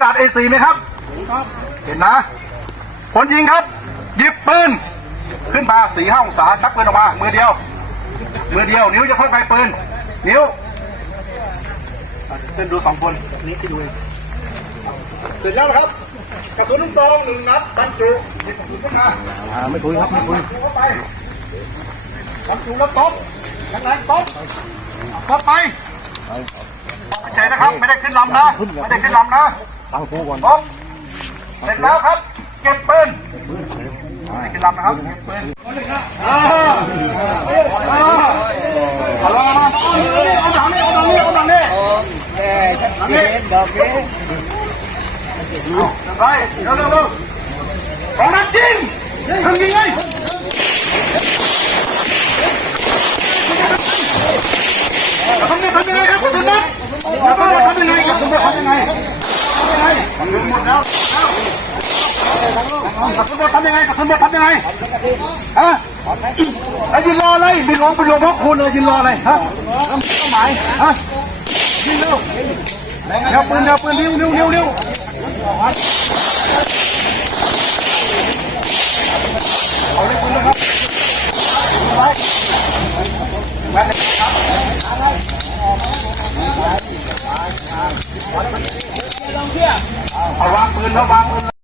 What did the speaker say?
กระดาษ A4 ไหมครับ เห็นนะคนยิงครับ หยิบปืน ขึ้นมาสี่ห้าองศาชักปืนออกมา มือเดียว มือเดียว นิ้วจะค่อยไปปืน นิ้วเต้นดูสองคนนี้ที่ดูเองเสร็จแล้วนะครับ กระสุนลูกซองหนึ่งนัดบรรจุหยิบขึ้นมาไม่คุยครับไม่คุยเข้าไปบรรจุแล้วตบยังไงตบตบไปไม่ใช่นะครับ ไม่ได้ขึ้นลำนะ ไม่ได้ขึ้นลำนะ ตั้งโค้ก่อนตบเสร็จแล้วครับ เก็บปืนไม่ได้ขึ้นลำนะครับ เก็บปืนอ่าอ่าเอาละเอาหนังนี่เอาหนังนี่เอาหนังนี่แย่ชัดเจนดอกนี้ไปเร็วเร็วเร็วของนักจริงทำยังไงทำยังไงทำยังไงครับคุณนัททำยังไงทำยังไงครับคุณนัททำยังไงทำยังไง หมดแล้วกับคุณนัททำยังไงกับคุณนัททำยังไงฮะไอ้ยืนรออะไรบินลงบินลงพราะคุณเลยยืนรออะไรฮะต้องหมายฮะยิงเร็วเร็วปืนเร็วปืนเร็วเร็วเร็วเร็วเอาเลยคุณนะครับไปแม่เลยครับ เอาวางปืนเอาวางปืน